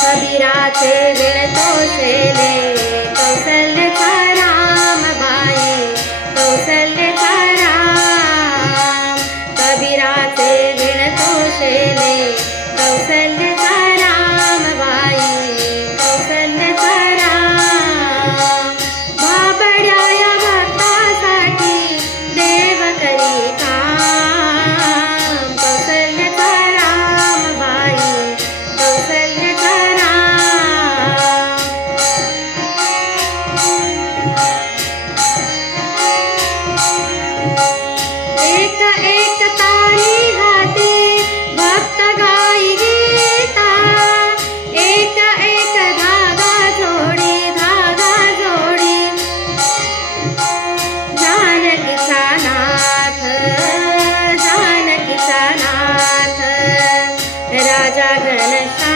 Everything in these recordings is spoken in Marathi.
કબીરા છે વિણ તો છે લે કૌશલ્ય एक ताई गाते भक्त गाई गेता एक एक घागा जोडी घागा जोडी जान किसा नाथ जान किसा नाथ राजा जनसा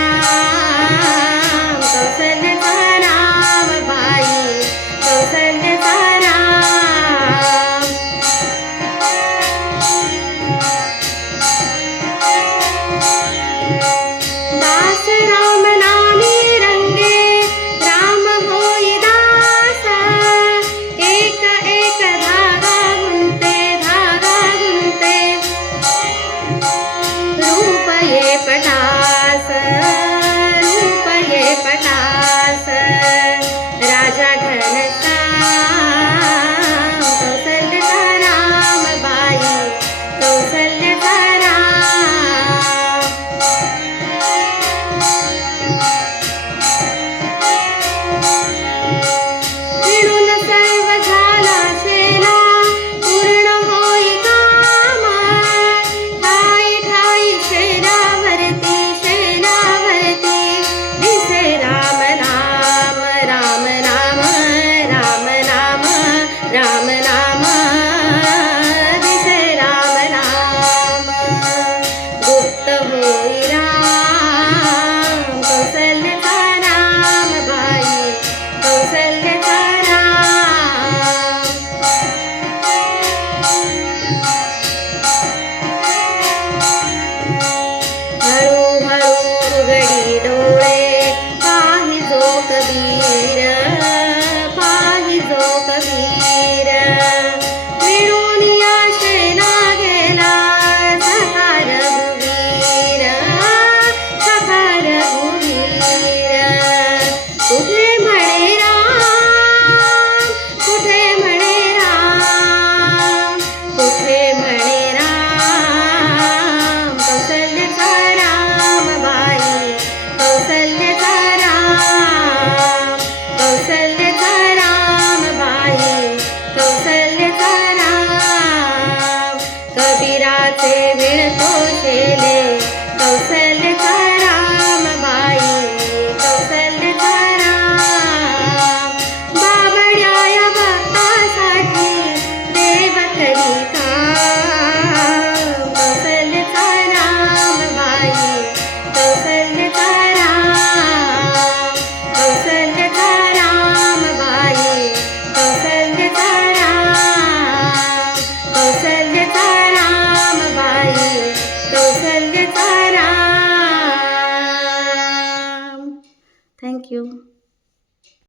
fair. राम नामा दिसे राम राम गुप्त होई राम